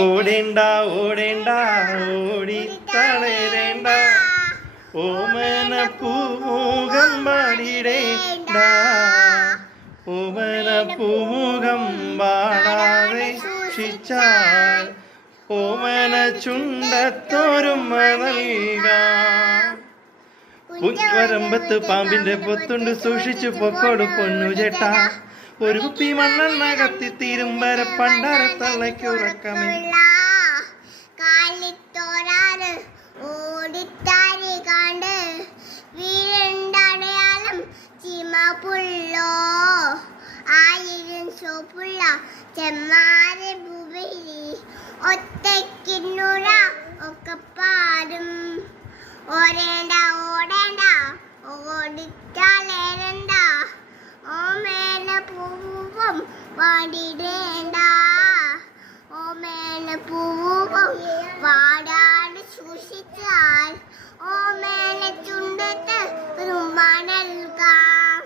ഓടേണ്ട ഓടേണ്ട ഓടി തളരേണ്ട ഓമന പൂമുഖം പാടിടേണ്ട ഓമന പൂമുഖം പാടാതെ സൂക്ഷിച്ചാൽ ഓമന ചുണ്ടത്തോരുമ നൽകാം. പുൽവരമ്പത്ത് പാമ്പിന്റെ പൊത്തുണ്ട് സൂക്ഷിച്ചു പൊക്കോട് പൊന്നു ചേട്ടാ. ഒരു കുപ്പി മണ്ണെണ്ണ കത്തിത്തീരും വരെ പണ്ടാരത്തള്ളയ്ക്കുറക്കമില്ല. ഒറ്റയ്ക്കിന്നുറ ഒക്കെ പാടും. ഓടേണ്ട ഓടേണ്ട ഓടിച്ചാലേരണ്ട ഓമേന പൂവും പാടിടേണ്ട ഓമേന പൂവും പാടാതെ സൂക്ഷിച്ചാൽ ഓമേന ചുണ്ടത്ത് തുമ്പ നൽകാം.